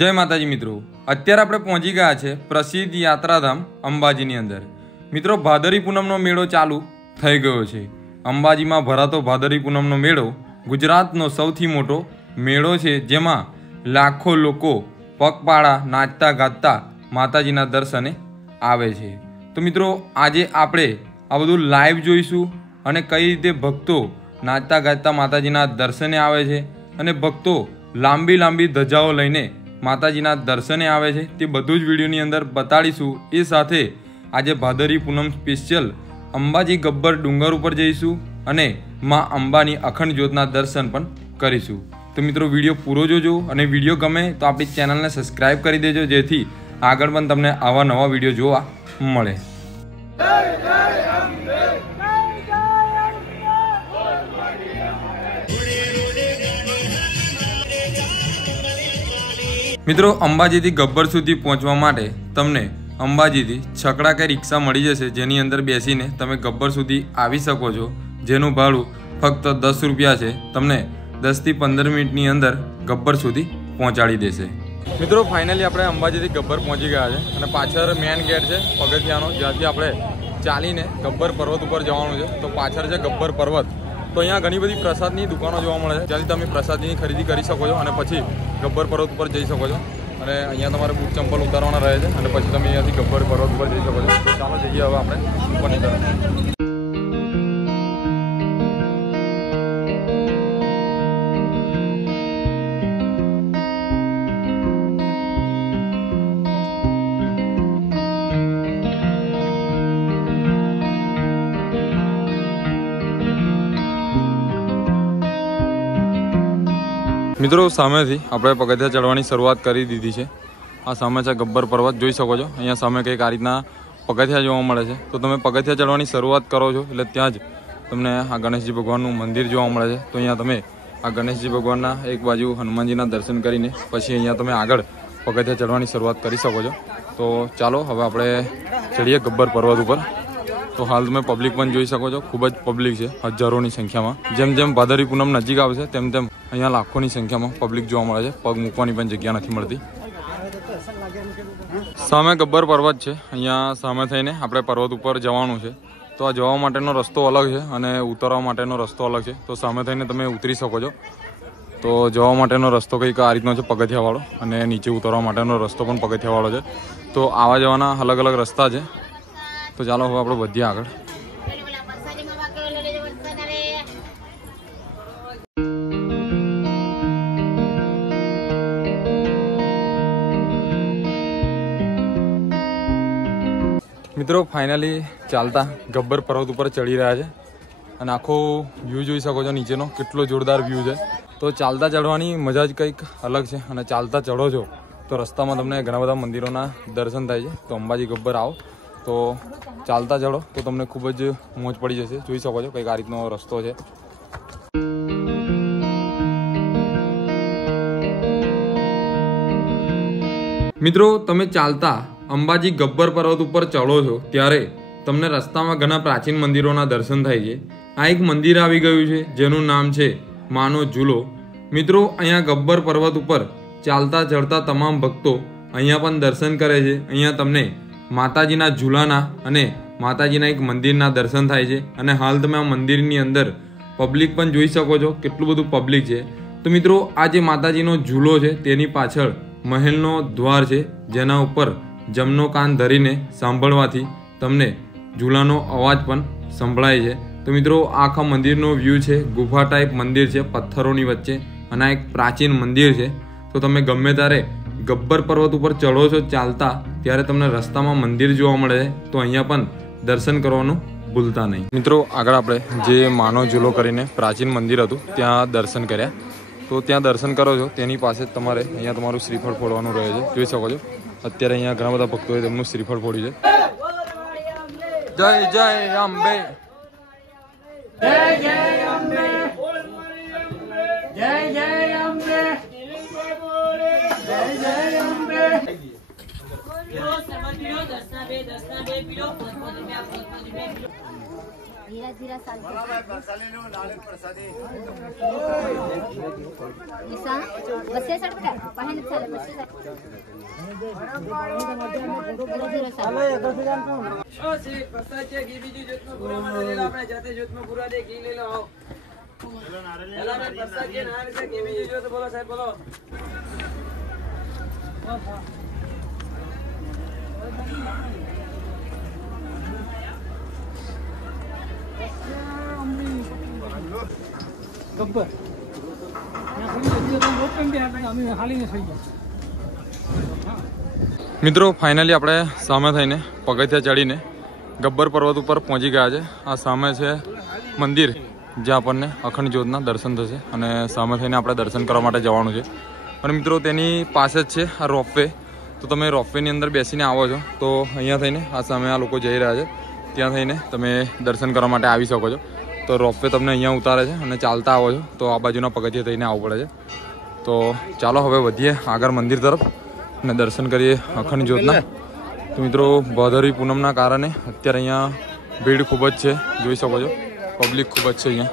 जय माताजी मित्रों, अत्यारे आपणे पहोंची गया छे प्रसिद्ध यात्राधाम अंबाजीनी अंदर। मित्रों, भादरी पूनमनो मेळो चालू थई गयो छे। अंबाजीमां भरातो भादरी पूनमनो मेळो गुजरातनो सौथी मोटो मेळो छे, जेमां लाखों लोको पगपाळा नाचता गाता माताजीना दर्शने आवे छे। तो मित्रों, आजे आपणे आ बधुं लाइव जोईशुं अने कई रीते भक्तो नाचता गाता माताजीना दर्शने आवे छे अने भक्तो लांबी लांबी धजाओ लईने माताजीना दर्शने आवे छे ते बधुं ज विडियोनी अंदर बताड़ीशुं। ए साथे आजे भादरी पूनम स्पेशियल अंबाजी गब्बर डूंगर उपर जईशुं अने मां अंबानी अखंड ज्योतना दर्शन पण करीशुं। तो मित्रों, विडियो पूरो जोजो अने विडियो गमे तो आपणी चेनलने सब्सक्राइब करी देजो, जेथी आगळ पण तमने आवा नवा विडियो जोवा मळे। मित्रों, अंबाजीथी गब्बर सुधी पहोंचवा माटे तमने अंबाजीथी छकड़ा के रिक्शा मळी जशे, जेनी अंदर बेसीने तमे गब्बर सुधी आवी शको छो, जेनुं भाडुं फक्त 10 रुपया छे। तमने 10 થી 15 मिनिटनी अंदर गब्बर सुधी पहोंचाडी देशे। मित्रों, फाइनली आपणे अंबाजीथी गब्बर पहोंची गया छे अने पाछळ मेन गेट छे पगथियानो, ज्यांथी आपणे चालीने गब्बर पर्वत उपर जवानुं छे। तो पाछळ छे गब्बर पर्वत। तो अहींया घणी बधी प्रसादनी दुकानो जोवा मळे छे, ज्यांथी तमे प्रसादनी खरीदी करी शको छो अने पछी गब्बर पर्वत पर जई शको छो। अने अहींया तमारे बूट चंपल उतारवाना रहे छे अने पछी तमे अहींयाथी गब्बर पर्वत पर जई शको छो। चालो जईए हवे आपणे उपરની तरफ। मित्रों, सामेथी आपणे पगथिया चढ़वानी शरूआत करी दीधी छे। आ सामे छे गब्बर पर्वत, जोई शको छो। अहींया सामे कंईक आ रीतना पगथिया जोवा मळे छे। तो तमे पगथिया चढ़वानी शरूआत करो छो એટલે ત્યાં જ તમને આ ગણેશજી ભગવાનનું મંદિર જોવા મળે છે। તો અહીંયા તમે આ ગણેશજી ભગવાનના એક બાજુ હનુમાનજીના દર્શન કરીને પછી અહીંયા તમે આગળ પગથિયા ચढ़વાની શરૂઆત કરી શકો છો। તો ચાલો હવે આપણે ચડીએ ગબ્બર પર્વત ઉપર। तो हाल में पब्लिक पण जोई शको छो, खूब ज पब्लिक है, हजारों की संख्या में। जेम जेम भादरी पूनम नजीक आवशे तेम तेम अहींया लाखों की संख्या में पब्लिक जोवा मळे छे। पग मूकवानी पण जग्या नथी मळती। सामे गब्बर पर्वत है, अहींया सामे थईने आपणे पर्वत उपर जवानुं छे। तो आ जवा माटेनो रस्तो अलग है अने उतरवा माटेनो रस्तो अलग है। तो सामे थईने तमे उतरी शको छो। तो जवा माटेनो रस्तो कंईक आ रीतनो छे पगथियावाळो, अने नीचे उतरवा माटेनो रस्तो पण पगथियावाळो छे। तो आवा जवाना अलग अलग रस्ता है। तो चालो हवे आपणे वधीए आगळ। मित्रों, फाइनली चालता गब्बर पर्वत पर चढ़ी रहा है अने आखो व्यू जोई शको छो नीचेनो, केटलो जोरदार व्यू है। तो चालता चढ़वानी मजा ज कंईक अलग है अने चालता चढ़ो छो तो रस्तामां तमने घणा बधा मंदिरोना दर्शन थाय छे। तो अंबाजी गब्बर आओ तो चालता चढ़ो तो तमने खूब ज मोज पड़ी जशे। जोई शको छो कंईक आ रीतनो रस्तो छे। मित्रों, तमे चालता अंबाजी गब्बर पर्वत पर चढ़ो छो त्यारे तमने रस्तामां घणा प्राचीन मंदिरोना दर्शन थाय छे। आ एक मंदिर आवी गयुं छे जेनुं नाम छे मानो झूलो। मित्रों, अहींया गब्बर पर्वत पर चालता चढ़ता तमाम भक्तो अहींया पण दर्शन करे छे। अहींया तमने माताजीना झूलाना अने माताजीना एक मंदिरना दर्शन थाय छे। अने हाल तमे आ मंदिरनी अंदर पब्लिक पण जोई शको छो, केटલું બધું पब्लिक छे। तो मित्रों, आ जे माताजीनो झूलो छे तेनी पाछळ महलनो द्वार छे, जेना उपर जमनो कान धरीने सांभळवाथी तमने झूलानो अवाज पण संभळाय छे। तो मित्रों, आखा मंदिरनो व्यू छे, गुफा टाइप मंदिर छे पत्थरोनी वच्चे अने आ एक प्राचीन मंदिर छे। तो तमे गमे त्यारे गब्बर पर्वत पर चढ़ो छो चालता त्यारे तमने रस्तामां मंदिर जोवा मळे छे। तो अहींया पण दर्शन करवानुं भूलता नहीं। मित्रों, आगळ आपणे जे मानो झूलो करीने प्राचीन मंदिर हतुं त्यां दर्शन कर्या। तो त्यां दर्शन करो छो तेनी पासे तमारे अहींया तमारुं श्रीफळ फोडवानुं रहे छे। जोई शको छो अत्यारे अहींया घणा बधा भक्तोए તેમનું શ્રીફળ ફોડ્યું છે। जय जय अंबे, जय जय अंबे, जय जय अंबे, जय जय अंबे। ધીરા ધીરા ચાલતો ઈસા બસે સડ પકડ પહેન ચાલે બસે ધીરા ચાલે ઓ સી પ્રસાદ છે ઘી બીજું જોતમાં પૂરા માં લેલા આપણે જાતે જોતમાં પૂરા દે ઘી લઈ લો આવો હેલો મે પ્રસાદ કે નારે છે ઘી બીજું જોત બોલો સાહેબ બોલો ગબ્બર મિત્રો ફાઇનલી આપણે સામે થઈને પગથિયા ચડીને ગબ્બર પર્વત ઉપર પહોંચી ગયા છે. આ સામે છે મંદિર જ્યાં આપણને અખંડ જ્યોતના દર્શન થશે અને સામે થઈને આપણે દર્શન કરવા માટે જવાનું છે. અને મિત્રો તેની પાસે જ છે આ રોપવે. તો તમે રોપવેની અંદર બેસીને આવો છો તો અહીંયા થઈને આ સામે આ લોકો જઈ રહ્યા છે ત્યાં થઈને તમે દર્શન કરવા માટે આવી શકો છો. તો રોપવે તમને અહીંયા ઉતારે છે અને ચાલતા આવો છો તો આ બાજુના પગથિયે થઈને આવવું પડે છે. તો ચાલો હવે વધીએ આગળ મંદિર તરફ અને દર્શન કરીએ અખંડ જ્યોતના. તો મિત્રો ભાદરવી પૂનમના કારણે અત્યારે અહીંયા ભીડ ખૂબ જ છે, જોઈ શકો છો પબ્લિક ખૂબ જ છે અહીંયા.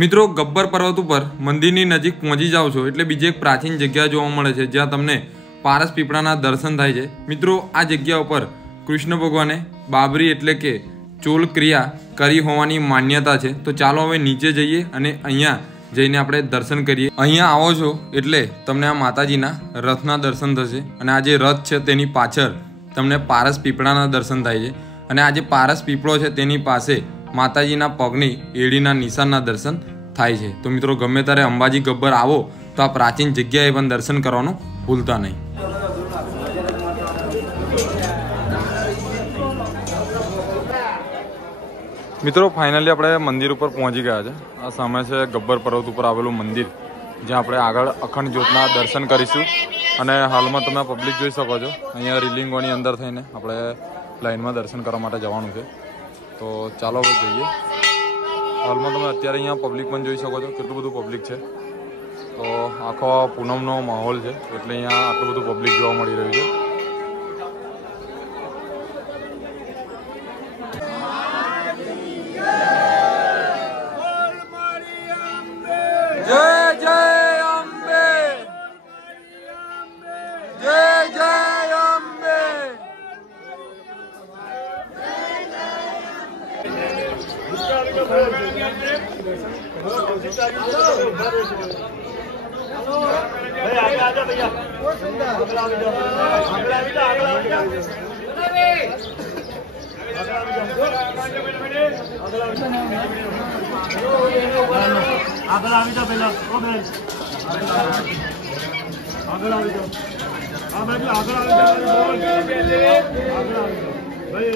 મિત્રો ગબ્બર પર્વત ઉપર મંદિરની નજીક પહોંચી જાઓ છો એટલે બીજી એક પ્રાચીન જગ્યા જોવા મળે છે જ્યાં તમને પારસ પીપળાના દર્શન થાય છે. મિત્રો આ જગ્યા ઉપર કૃષ્ણ ભગવાને બાબરી એટલે કે ચોલ ક્રિયા કરી હોવાની માન્યતા છે. તો ચાલો હવે નીચે જઈએ અને અહીંયા જઈને આપણે દર્શન કરીએ. અહીંયા આવો છો એટલે તમને આ માતાજીના રથના દર્શન થશે અને આ જે રથ છે તેની પાછળ તમને પારસ પીપળાના દર્શન થાય છે. અને આ જે પારસ પીપળો છે તેની પાસે માતાજીના પગની એડીના નિશાનના દર્શન થાય છે. તો મિત્રો ગમે ત્યારે અંબાજી ગબ્બર આવો તો આ પ્રાચીન જગ્યાએ પણ દર્શન કરવાનું ભૂલતા નહીં. મિત્રો ફાઇનલી આપણે મંદિર ઉપર પહોંચી ગયા છે. આ સામે છે ગબ્બર પર્વત ઉપર આવેલું મંદિર જ્યાં આપણે આગળ અખંડ જ્યોતના દર્શન કરીશું. અને હાલમાં તમે પબ્લિક જોઈ શકો છો અહીંયા રિલિંગોની અંદર થઈને આપણે લાઈનમાં દર્શન કરવા માટે જવાનું છે. તો ચાલો હવે જઈએ. હાલમાં તમે અત્યારે અહીંયા પબ્લિક પણ જોઈ શકો છો કેટલું બધું પબ્લિક છે. તો આખો પૂનમનો માહોલ છે એટલે અહીંયા આટલું બધું પબ્લિક જોવા મળી રહ્યું છે. જય જય અંબે, જય જય અંબે. આગળ આવી જાઓ પેલા આગળ આવી જાઓ આ બાજુ આગળ આવી જાઓ ભાઈ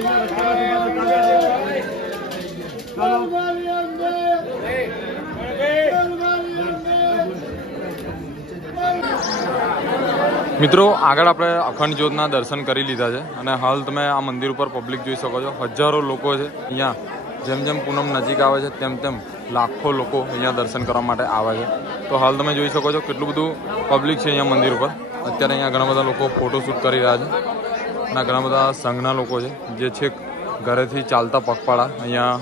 મિત્રો આગળ આપણે અખંડ જ્યોતના દર્શન કરી લીધા છે અને હાલ તમે આ મંદિર ઉપર પબ્લિક જોઈ શકો છો. હજારો લોકો છે અહીંયા. જેમ જેમ પૂનમ નજીક આવે છે તેમ તેમ લાખો લોકો અહીંયા દર્શન કરવા માટે આવે છે. તો હાલ તમે જોઈ શકો છો કેટલું બધું પબ્લિક છે અહીંયા મંદિર ઉપર. અત્યારે અહીંયા ઘણા બધા લોકો ફોટોશૂટ કરી રહ્યા છે અને ઘણા બધા સંઘના લોકો છે જે છેક ઘરેથી ચાલતા પગપાળા અહીંયા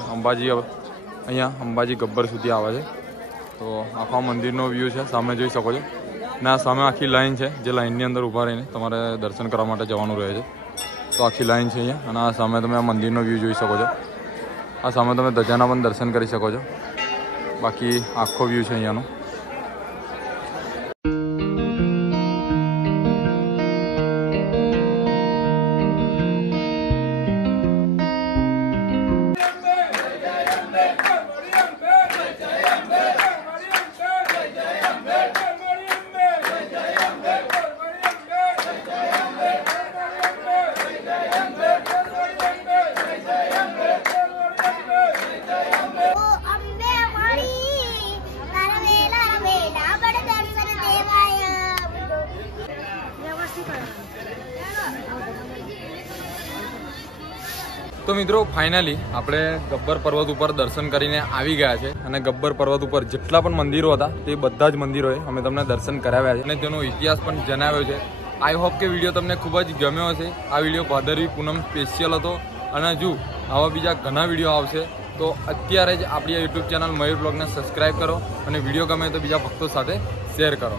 અંબાજી ગબ્બર સુધી આવે છે. તો આખા મંદિરનો વ્યૂ છે સામે જોઈ શકો છો. અને આ સામે આખી લાઈન છે જે લાઈનની અંદર ઊભા રહીને તમારે દર્શન કરવા માટે જવાનું રહે છે. તો આખી લાઈન છે અહીંયા અને આ સામે તમે આ મંદિરનો વ્યૂ જોઈ શકો છો. આ સામે તમે ધજાના પણ દર્શન કરી શકો છો. બાકી આખો વ્યૂ છે અહીંયાનો. અંબે મણી તારા વેલા તો મિત્રો ફાઇનલી આપણે ગબ્બર પર્વત ઉપર દર્શન કરીને આવી ગયા છે અને ગબ્બર પર્વત ઉપર જેટલા પણ મંદિરો હતા તે બધા જ મંદિરોએ અમે તમને દર્શન કરાવ્યા છે અને તેનો ઇતિહાસ પણ જણાવ્યો છે. આઈ હોપ કે વિડીયો તમને ખૂબ જ ગમ્યો હશે. આ વિડીયો ભાદરવી પૂનમ સ્પેશિયલ હતો અને હજુ આવા બીજા ઘણા વિડીયો આવશે. તો અત્યારે જ આપણી યુટ્યુબ ચેનલ મયુર બ્લોગને સબસ્ક્રાઈબ કરો અને વિડીયો ગમે તો બીજા ભક્તો સાથે શેર કરો.